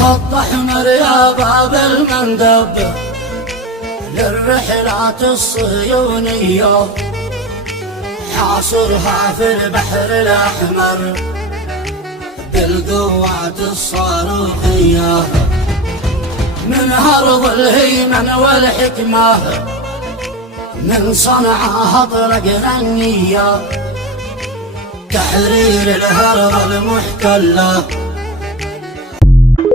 خط احمر يا باب المندب للرحلات الصهيونية، حاصرها في البحر الأحمر بالقوات الصاروخية. من أرض الهيمن والحكمة من صنعاء أطلقنا النية، تحرير الهرب المحتلة